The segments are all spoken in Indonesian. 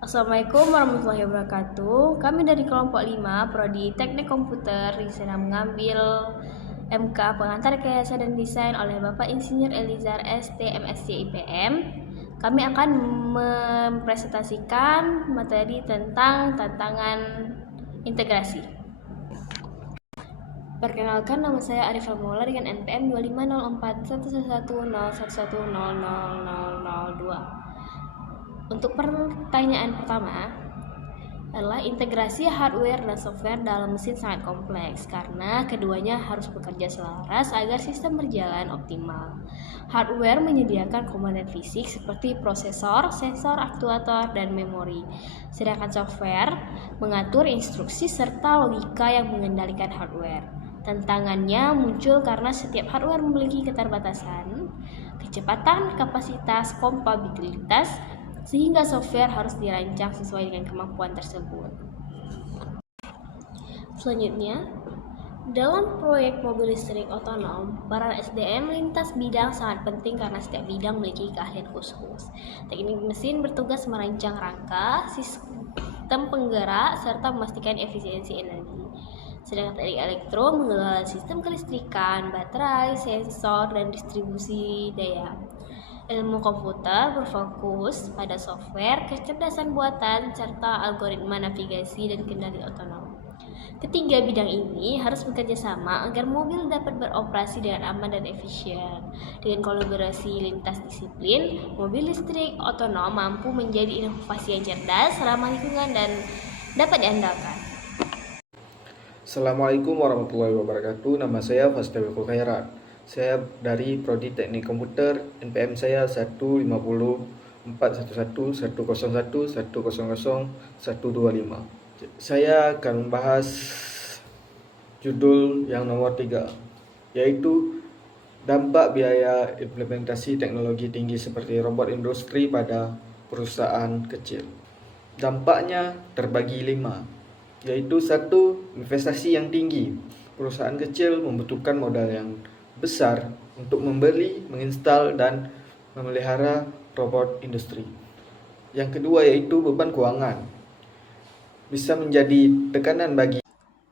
Assalamualaikum warahmatullahi wabarakatuh. Kami dari kelompok 5 Prodi Teknik Komputer sedang mengambil MK Pengantar Rekayasa dan Desain oleh Bapak Insinyur Elizar ST MSc IPM. Kami akan mempresentasikan materi tentang tantangan integrasi. Perkenalkan, nama saya Arif Almola dengan NPM 2504111000002. Untuk pertanyaan pertama adalah integrasi hardware dan software dalam mesin sangat kompleks karena keduanya harus bekerja selaras agar sistem berjalan optimal. Hardware menyediakan komponen fisik seperti prosesor, sensor, aktuator, dan memori. Sedangkan software mengatur instruksi serta logika yang mengendalikan hardware. Tantangannya muncul karena setiap hardware memiliki keterbatasan, kecepatan, kapasitas, kompatibilitas, sehingga software harus dirancang sesuai dengan kemampuan tersebut. Selanjutnya, dalam proyek mobil listrik otonom, peran SDM lintas bidang sangat penting karena setiap bidang memiliki keahlian khusus. Teknik mesin bertugas merancang rangka, sistem penggerak, serta memastikan efisiensi energi. Sedangkan teknik elektro mengelola sistem kelistrikan, baterai, sensor, dan distribusi daya. Ilmu komputer berfokus pada software, kecerdasan buatan, serta algoritma navigasi dan kendali otonom. Ketiga bidang ini harus bekerja sama agar mobil dapat beroperasi dengan aman dan efisien. Dengan kolaborasi lintas disiplin, mobil listrik otonom mampu menjadi inovasi yang cerdas, ramah lingkungan, dan dapat diandalkan. Assalamualaikum warahmatullahi wabarakatuh. Nama saya Fasdawi Khairat. Saya dari Prodi Teknik Komputer. NPM saya 1504101100125. Saya akan membahas judul yang nomor 3, yaitu dampak biaya implementasi teknologi tinggi seperti robot industri pada perusahaan kecil. Dampaknya terbagi 5, yaitu 1. Investasi yang tinggi. Perusahaan kecil membutuhkan modal yang besar untuk membeli, menginstal, dan memelihara robot industri. Yang kedua yaitu beban keuangan. Bisa menjadi tekanan bagi.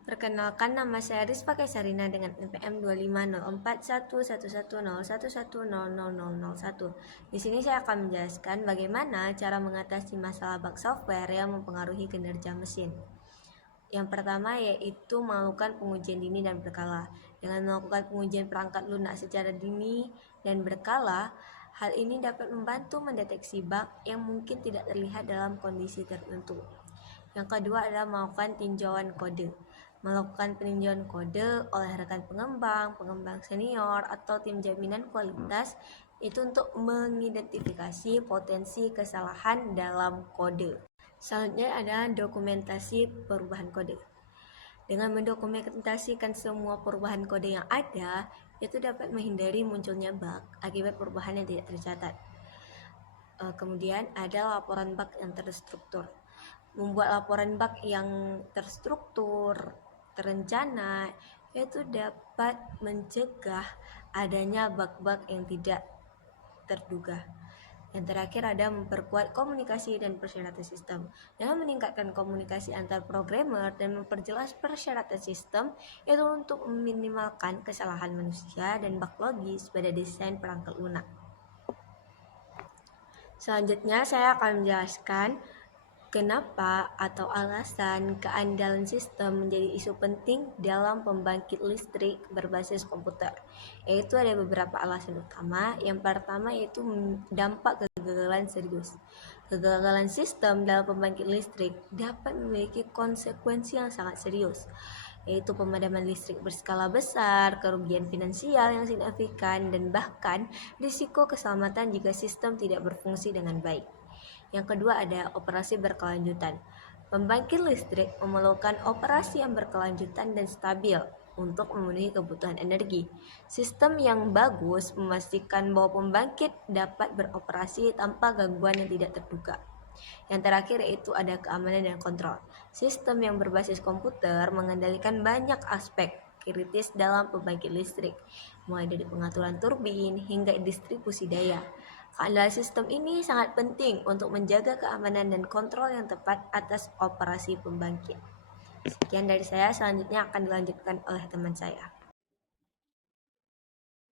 Perkenalkan, nama saya Rizpa Kaisarina dengan NPM 250411101100001. Di sini saya akan menjelaskan bagaimana cara mengatasi masalah bug software yang mempengaruhi kinerja mesin. Yang pertama yaitu melakukan pengujian dini dan berkala. Dengan melakukan pengujian perangkat lunak secara dini dan berkala, hal ini dapat membantu mendeteksi bug yang mungkin tidak terlihat dalam kondisi tertentu. Yang kedua adalah melakukan tinjauan kode. Melakukan peninjauan kode oleh rekan pengembang senior, atau tim jaminan kualitas itu untuk mengidentifikasi potensi kesalahan dalam kode. Selanjutnya ada dokumentasi perubahan kode. Dengan mendokumentasikan semua perubahan kode yang ada, itu dapat menghindari munculnya bug akibat perubahan yang tidak tercatat. Kemudian ada laporan bug yang terstruktur. Membuat laporan bug yang terstruktur, terencana, itu dapat mencegah adanya bug-bug yang tidak terduga. Yang terakhir ada memperkuat komunikasi dan persyaratan sistem. Dengan meningkatkan komunikasi antar programmer dan memperjelas persyaratan sistem, itu untuk meminimalkan kesalahan manusia dan bug logis pada desain perangkat lunak. Selanjutnya saya akan menjelaskan kenapa atau alasan keandalan sistem menjadi isu penting dalam pembangkit listrik berbasis komputer. Yaitu ada beberapa alasan utama. Yang pertama yaitu dampak kegagalan serius. Kegagalan sistem dalam pembangkit listrik dapat memiliki konsekuensi yang sangat serius, yaitu pemadaman listrik berskala besar, kerugian finansial yang signifikan, dan bahkan risiko keselamatan jika sistem tidak berfungsi dengan baik. Yang kedua ada operasi berkelanjutan. Pembangkit listrik memerlukan operasi yang berkelanjutan dan stabil untuk memenuhi kebutuhan energi. Sistem yang bagus memastikan bahwa pembangkit dapat beroperasi tanpa gangguan yang tidak terduga. Yang terakhir yaitu ada keamanan dan kontrol. Sistem yang berbasis komputer mengendalikan banyak aspek kritis dalam pembangkit listrik, mulai dari pengaturan turbin hingga distribusi daya. Keandalan sistem ini sangat penting untuk menjaga keamanan dan kontrol yang tepat atas operasi pembangkit. Sekian dari saya, selanjutnya akan dilanjutkan oleh teman saya.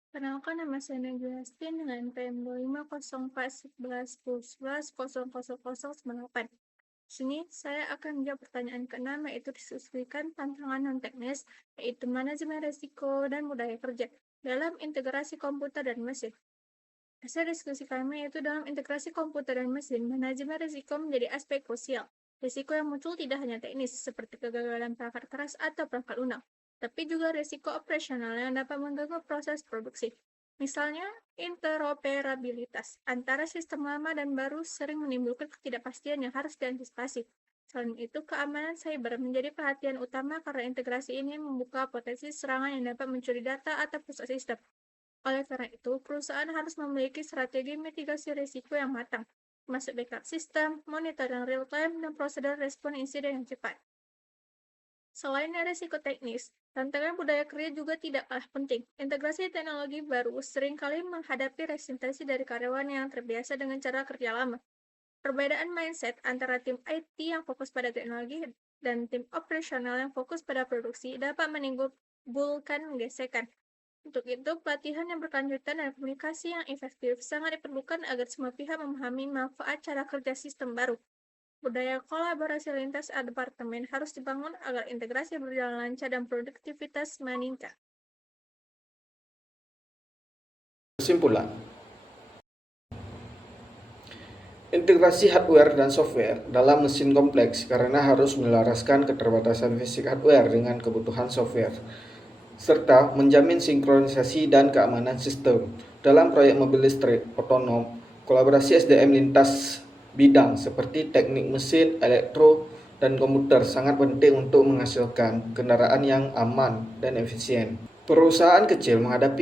Perkenalkan, nama saya Najwa Yastin dengan PM 25041111000098. Di sini saya akan menjawab pertanyaan ke-6, yaitu diskusikan tantangan non-teknis, yaitu manajemen risiko dan budaya kerja dalam integrasi komputer dan mesin. Hasil diskusi kami yaitu dalam integrasi komputer dan mesin, manajemen risiko menjadi aspek krusial. Risiko yang muncul tidak hanya teknis, seperti kegagalan perangkat keras atau perangkat lunak, tapi juga risiko operasional yang dapat mengganggu proses produksi. Misalnya, interoperabilitas antara sistem lama dan baru sering menimbulkan ketidakpastian yang harus diantisipasi. Selain itu, keamanan cyber menjadi perhatian utama karena integrasi ini membuka potensi serangan yang dapat mencuri data atau perusak sistem. Oleh karena itu, perusahaan harus memiliki strategi mitigasi risiko yang matang, termasuk backup sistem, monitoring real-time, dan prosedur respon insiden yang cepat. Selain dari risiko teknis, tantangan budaya kerja juga tidak kalah penting. Integrasi teknologi baru seringkali menghadapi resistensi dari karyawan yang terbiasa dengan cara kerja lama. Perbedaan mindset antara tim IT yang fokus pada teknologi dan tim operasional yang fokus pada produksi dapat menimbulkan gesekan. Untuk itu, pelatihan yang berkelanjutan dan komunikasi yang efektif sangat diperlukan agar semua pihak memahami manfaat cara kerja sistem baru. Budaya kolaborasi lintas departemen harus dibangun agar integrasi berjalan lancar dan produktivitas meningkat. Kesimpulan, integrasi hardware dan software dalam mesin kompleks karena harus menyelaraskan keterbatasan fisik hardware dengan kebutuhan software, serta menjamin sinkronisasi dan keamanan sistem. Dalam proyek mobil listrik otonom, kolaborasi SDM lintas bidang seperti teknik mesin, elektro, dan komputer sangat penting untuk menghasilkan kendaraan yang aman dan efisien. Perusahaan kecil menghadapi